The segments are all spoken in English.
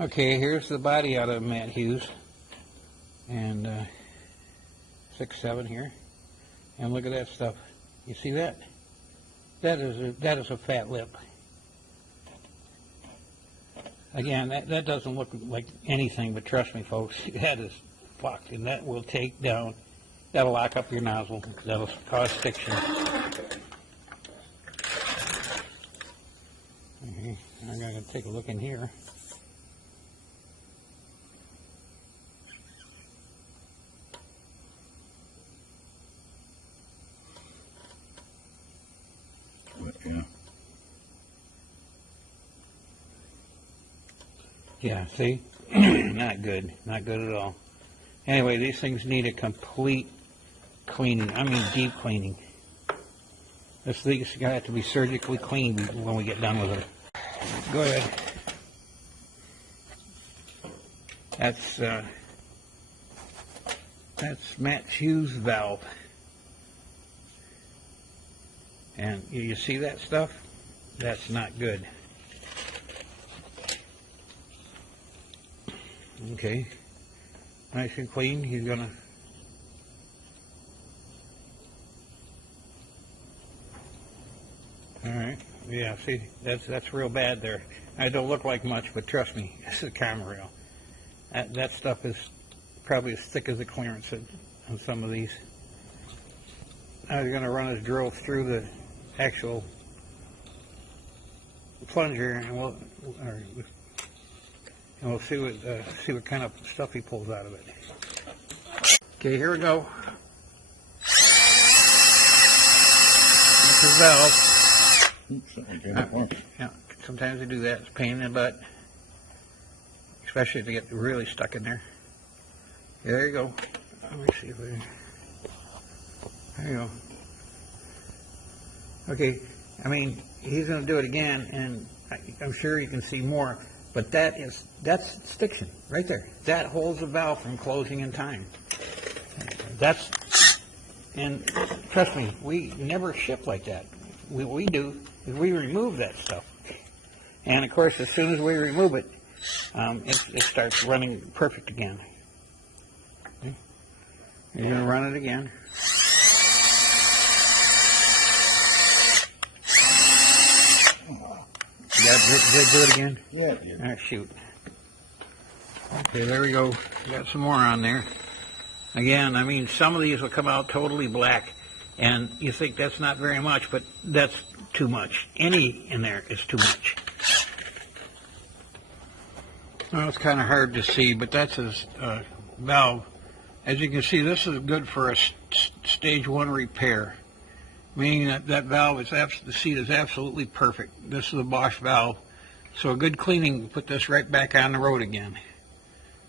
Okay, here's the body out of Matt Hughes, and 6-7 here, and look at that stuff. You see that? That is a fat lip. Again, that doesn't look like anything, but trust me, folks, that is fucked, and that will take down. That'll lock up your nozzle. That'll cause stiction. Okay, I'm going to take a look in here. Yeah, see? Not good. Not good at all. Anyway, these things need a complete cleaning. I mean deep cleaning. This thing's going to have to be surgically cleaned when we get done with it. Go ahead. That's Matt Hughes valve. And you see that stuff? That's not good. Okay, nice and clean. He's gonna. All right, yeah. See, that's real bad there. I don't look like much, but trust me, this is camera reel. That stuff is probably as thick as a clearance on some of these. Now he's gonna run his drill through the actual plunger, and we'll see what kind of stuff he pulls out of it. Okay, here we go. That's his valve. Oops, yeah, sometimes they do that. It's a pain in the butt, especially if they get really stuck in there. Yeah, there you go. Let me see if we. There you go. Okay, I mean, he's going to do it again, and I'm sure you can see more. But that's stiction right there. That holds the valve from closing in time. And trust me, we never ship like that. What we do is we remove that stuff. And of course, as soon as we remove it, it starts running perfect again. Okay. You're going to run it again. Did I do it again? Yeah. Ah, shoot. Okay, there we go. Got some more on there. Again, I mean, some of these will come out totally black, and you think that's not very much, but that's too much. Any in there is too much. Well, it's kind of hard to see, but that's his valve. As you can see, this is good for a stage 1 repair. Meaning that valve is the seat is absolutely perfect. This is a Bosch valve, so a good cleaning will put this right back on the road again.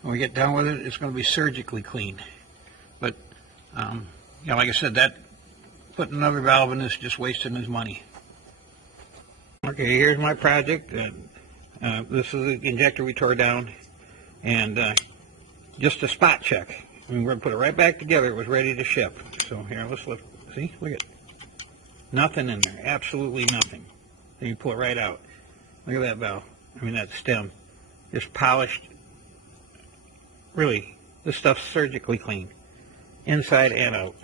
When we get done with it, it's going to be surgically cleaned. But like I said, that putting another valve in this is just wasting his money. Okay, here's my project. This is the injector we tore down, and just a spot check. I mean, we're going to put it right back together. It was ready to ship. So here, let's look. See, look at it. Nothing in there, absolutely nothing. Then you pull it right out. Look at that valve. I mean, that stem, just polished. Really, this stuff's surgically clean, inside and out.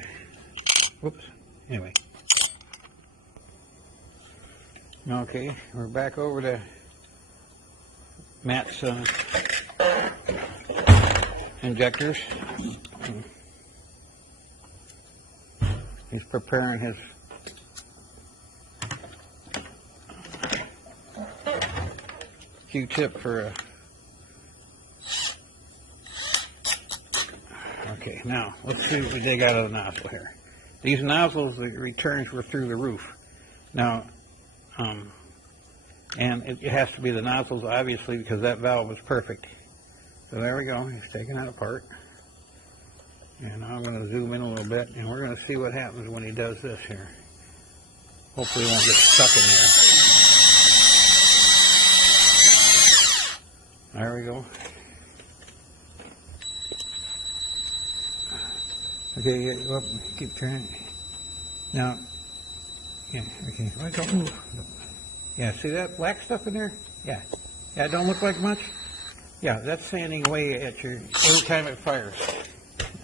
Whoops. Anyway. Okay, we're back over to Matt's injectors. He's preparing his Q-tip for a... Okay, now let's see what we dig out of the nozzle here. These nozzles, the returns were through the roof. Now, and it has to be the nozzles, obviously, because that valve was perfect. So there we go. He's taking that apart. And now I'm going to zoom in a little bit, and we're going to see what happens when he does this here. Hopefully it won't get stuck in there. There we go. Okay, well, keep turning. Now, yeah, okay. Well, don't move. Yeah, see that black stuff in there? Yeah. Yeah, it don't look like much. Yeah, that's sanding away at your every time it fires.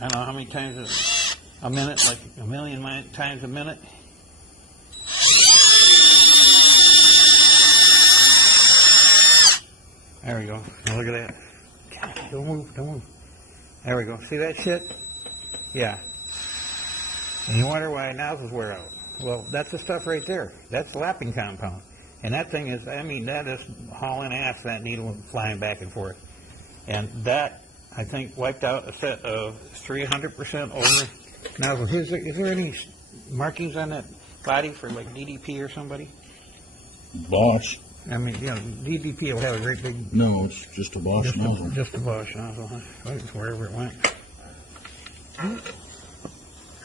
I don't know how many times a minute, like a million times a minute. There we go. Now look at that. God, don't move, don't move. There we go. See that shit? Yeah. And you wonder why nozzles wear out. Well, that's the stuff right there. That's lapping compound. And that thing is, I mean, that is hauling ass, that needle flying back and forth. And that, I think, wiped out a set of 300% over nozzles. Is there any markings on that body for like DDP or somebody? Bosch. I mean, you know, DDP will have a great big... No, it's just a Bosch nozzle. Just a Bosch nozzle, huh? Well, it's wherever it went.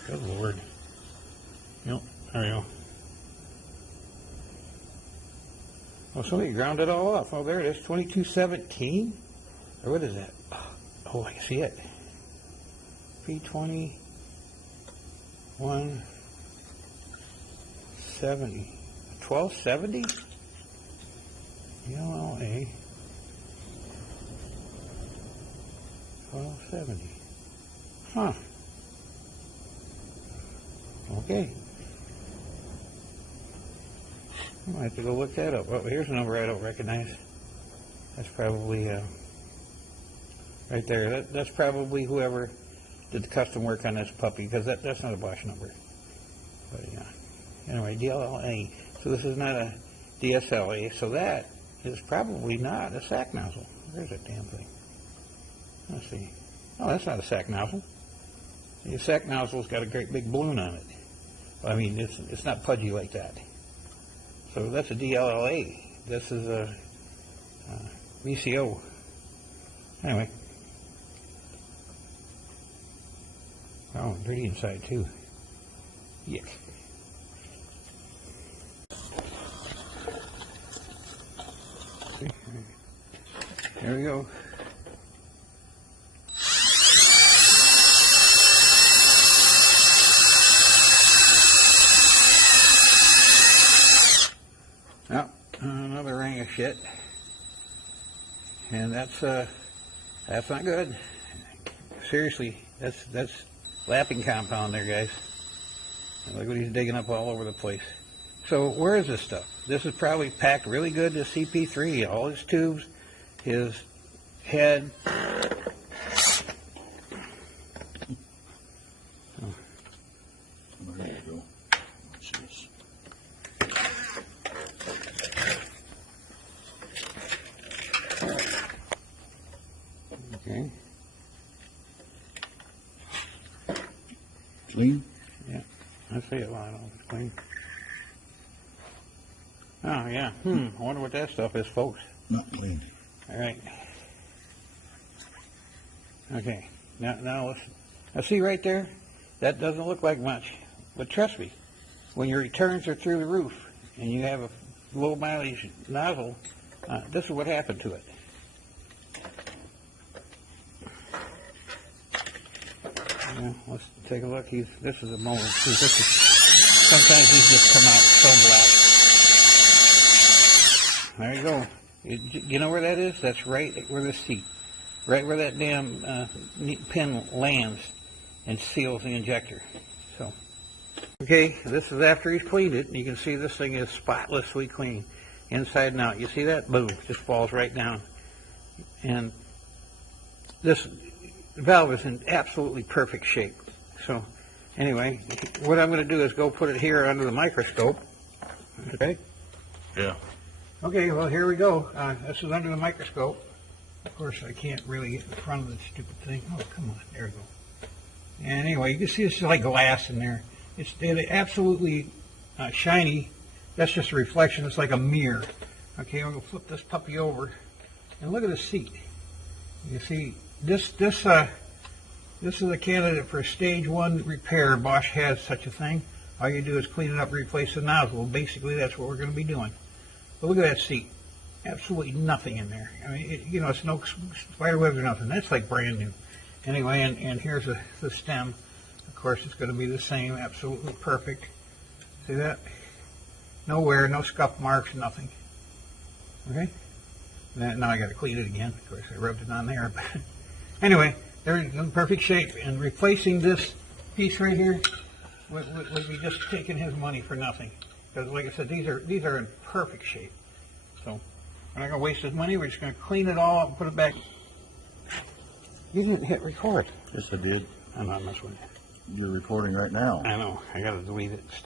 Good Lord. Yep, there we go. Oh, somebody ground it all off. Oh, there it is, 2217? Or what is that? Oh, I can see it. P20 170. 1270? ULA 1270. Huh. Okay. I might have to go look that up. Oh, here's a number I don't recognize. That's probably right there. That's probably whoever did the custom work on this puppy, because that's not a Bosch number. But yeah. Anyway, DLLA. So this is not a DSLA. So that is probably not a sack nozzle. There's that damn thing. Let's see. Oh, that's not a sack nozzle. The sack nozzle's got a great big balloon on it. I mean, it's not pudgy like that. So that's a DLLA. This is a VCO. Anyway. Oh, pretty inside too. Yuck. There we go. Oh, another ring of shit. And that's not good. Seriously, that's lapping compound there, guys. And look what he's digging up all over the place. So where is this stuff? This is probably packed really good to CP3. All his tubes, his head. Oh. There you go. Watch this. Okay. Clean? Yeah. I see it lying on the clean. Oh, yeah. I wonder what that stuff is, folks. Not clean. All right. Okay. Now listen. Now see right there? That doesn't look like much. But trust me, when your returns are through the roof and you have a low mileage nozzle, this is what happened to it. Yeah, let's take a look. This is a molar too. Sometimes these just come out so black. There you go. You know where that is? That's right where the seat. Right where that damn pin lands and seals the injector. So, okay, this is after he's cleaned it. You can see this thing is spotlessly clean, inside and out. You see that? Boom, just falls right down. And this valve is in absolutely perfect shape. So, anyway, what I'm going to do is go put it here under the microscope. Okay? Yeah. Okay, well, here we go. This is under the microscope. Of course, I can't really get in front of this stupid thing. Oh, come on. There we go. And anyway, you can see it's like glass in there. It's absolutely shiny. That's just a reflection. It's like a mirror. Okay, I'm going to flip this puppy over. And look at the seat. You see, this is a candidate for stage 1 repair. Bosch has such a thing. All you do is clean it up, replace the nozzle. Basically, that's what we're going to be doing. But look at that seat. Absolutely nothing in there. I mean, it's no spider webs or nothing. That's like brand new. Anyway, and here's the stem. Of course, it's going to be the same. Absolutely perfect. See that? No wear, no scuff marks, nothing. Okay? Now I got to clean it again. Of course, I rubbed it on there. But anyway, they're in perfect shape. And replacing this piece right here would be just taking his money for nothing. Because, like I said, these are in perfect shape. So we're not going to waste his money. We're just going to clean it all up and put it back. You didn't hit record. Yes, I did. I'm not messing with you. You're recording right now. I know. I got to delete it.